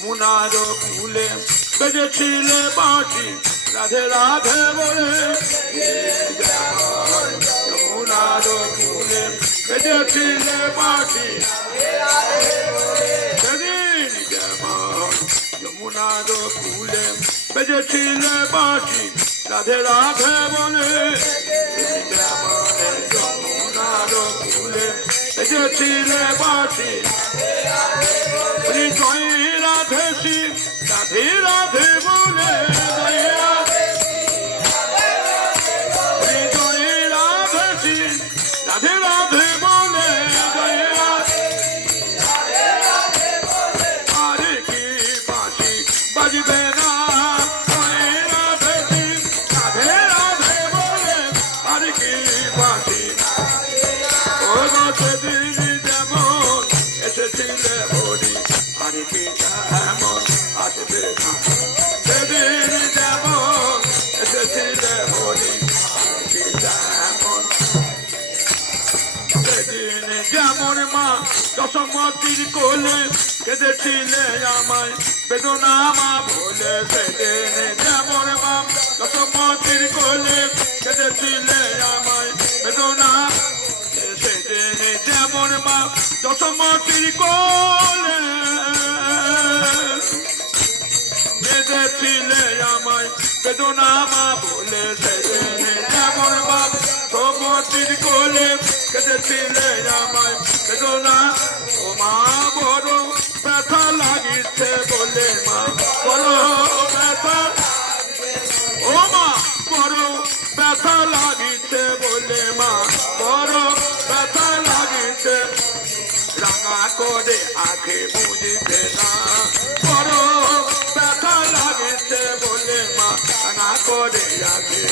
যমুনার কূলে বেজেছিলে বাঁশি রাধে রাধে বলে যমুনার কূলে বেজেছিলে বাঁশি সেদিন যেমন যমুনার কূলে বেজেছিলে বাঁশি রাধে রাধে বলে যমুনার কূলে বেজেছিলে বাঁশি জয় রাধে শিব রাধে রাধে বলে জয় রাধে শিব রাধে রাধে বলে জয় আরে কি বাঁশি বাজবে না জয় রাধে শিব রাধে রাধে বলে আরে কি বাঁশি ও সেদিন যেমন এসেছিলে হরি আরে কি তেমন আসবে না সেদিন যেমন এসেছিলে হরি আরে কি তেমন সেদিন যেমন মা দশমতির কোলে কেঁদেছিলে আমায় বেদনা মা বলে সেদিন যেমন মা দশমতির কোলে কেঁদেছিলে আমায় বেদনা সেদিন যেমন মা দশমতির কোলে বেঁধেছিলে আমায় বেদনা মা বলে সেদিন যেমন মা দশমতির কোলে কেঁদেছিলে আমায় বেদনা ও মা বড় ব্যথা লাগিছে বলে মা বড় ব্যথা ও মা বড় ব্যথা লাগিছে বলে মা বড় ব্যথা লাগিছে রাঙা করে আগে বুঝতে না বড় ব্যথা লাগিছে বলে মা রাঙা করে আগে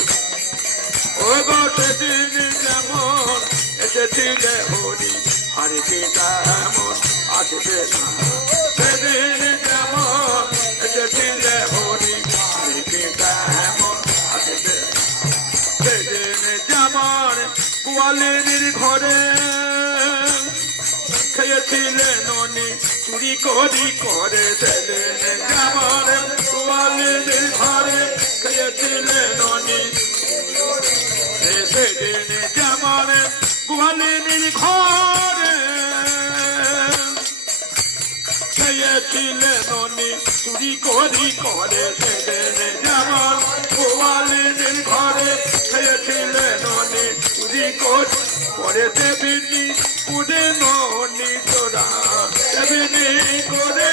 ও গো সেদিন যেমন এসেছিলে হরি আরে কি তেমন আসবে না সেদিন যেমন এসেছিলে হরি আরে কি তেমন আসবে সেদিন যেমন গোয়ালিনীর ঘরে খেয়েছিলে ননি চুরি করি করে সেদিন যেমন গোয়ালিনীর ঘরে খেয়েছিলে ননি সেদিন যেমন গোয়ালিনীর ঘরে খেয়েছিলে ননি চুরি করি করে সেদিন যেমন গোয়ালিনীর ঘরে খেয়েছিলে ননি চুরি করে দেবিনী কুড়ে ননি তোরা দেবিনী করে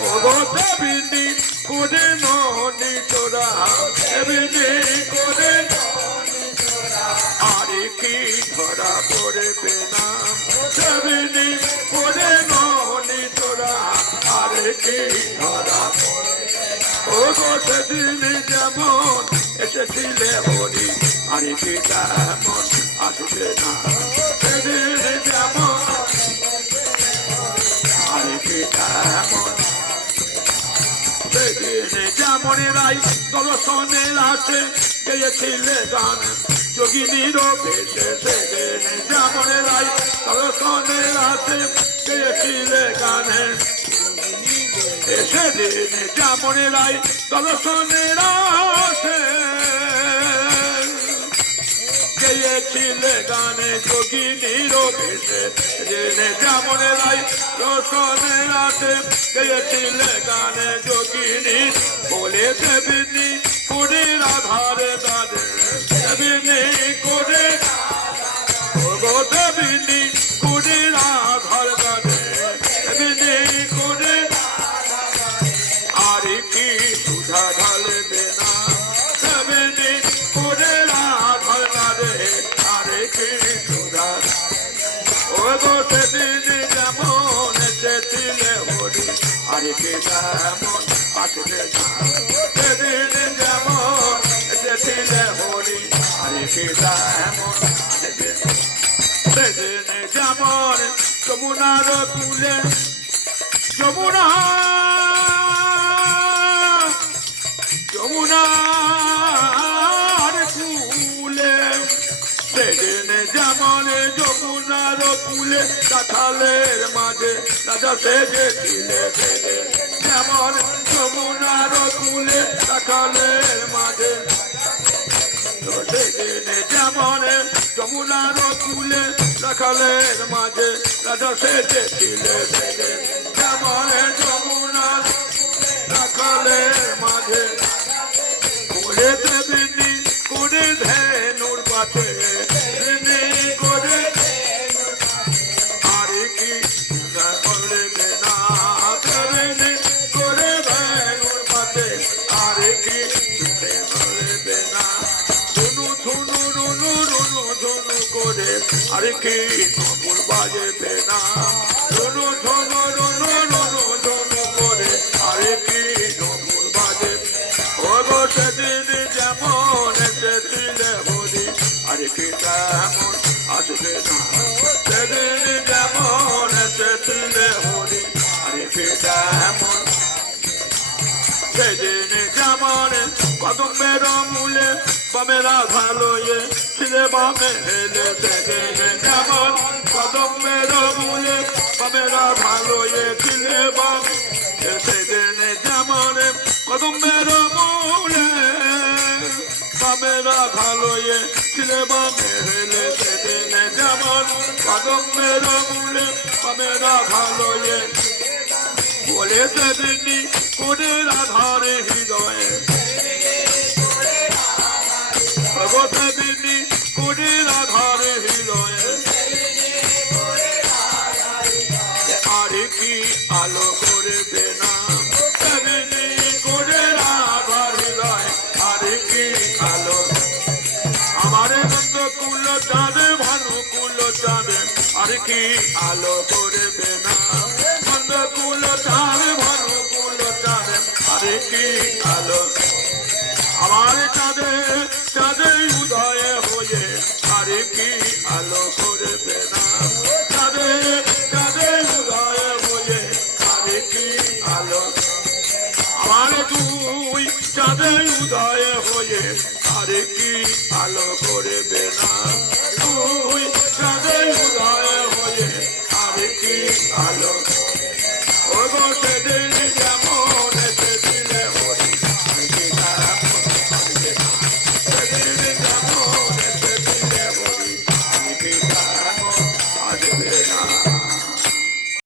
ও গো দেবিনী কুড়ে ননি তোরা দেবিনী করে আরে কি ধরা পড়বে না দেবিনী করে ননি তোরা আরে কি ধরা ও গো সেদিন যেমন এসেছিলে হরি আরে কি তেমন আসবে না সেদিন যেমন আরে কি তেমন সেদিন যেমন রাই দর্শনের আছে গেয়েছিলে গান যোগিনীর বেশে সেদিন যেমন রাই দর্শনের আছে গেয়েছিলে গানে সেদিন যেমন রাই দর্শনের আছে গেয়েছিলে গানে যোগিনীর বেশে সেদিন যেমন রাই দর্শনের আছে গেয়েছিলে গানে যোগিনী বলে দেবিনী করে রাধারে দাঁড়ে দেবিনী করে গো দেবিনী করে রাধার দাঁড়ে দেবিনী করে আরে কি সুধা ঢালবে না দেবিনী করে রাধার দাঁড়ে আরে কি সুধা ও গো সেদিন যেমন এসেছিলে হরি আরে কি তেমন আসবে না সেদিন যেমন এসেছিলে হরি আরে কি তেমন আসবে সেদিন যেমন যমুনার কূলে যমুনার কূলে সেদিন যেমন যমুনার কূলে কাঁঠালের মাঝে রাজা সেজেছিলে সেদিন যেমন যমুনার কুলে রাখালের মাঝে সেদিনে যেমন যমুনার কুলে রাখালের মাঝে রাজা সেজেছিলে সেদিন যেমন যমুনার রাখালের মাঝে করে দেবিনি করে ধেনুর পাতে করে আরে কি করবে না দেবিনি করে ধেনুর পাতে আরে কি করবে না ধুনু ধুনু রুনু রুনু ধুনু করে আরে কি নপুর বাজবে না ধুনু ধুনু রুনু রুনু ধুনু করে আরে কি নপুর বাজে ও গো সেদিন যেমন এসেছিলে হরি আরে কি তেমন আসবে না সেদিন যেমন এসেছিলে হরি আরে কি তেমন সেদিন যেমন কদমের মূলে বামেরা ভালো ছিলে বামে হেলে সেদিন যেমন কদমের মূলে বামেরা ভালো ছিলে বামে সেদিন যেমন কদমের মূলে বামেরা ভালো ছিলে বামে হেলে সেদিন যেমন কদমের মূলে বামেরা ভালো বলে সেদিনই করে রাধারে হৃদয়ে সেদিনই করে রাধারে হৃদয়ে আরে কি আলো করবে না সেদিনই করে রাধার হৃদয় আরে কি আলো আমার নন্দ কুল চাঁদে ভানু কুল চাঁদে আরে কি আলো করবে না নন্দ কুল চাঁদে ভানু কুল চাঁদে আরে কি আলো আমার চাঁদে চাঁদে উদয় হয়ে আরে কি আলো করবে না চাঁদে চাঁদে উদয় হয়ে আরে কি আলো আমার দুই চাঁদে উদয় হয়ে আরে কি আলো করবে না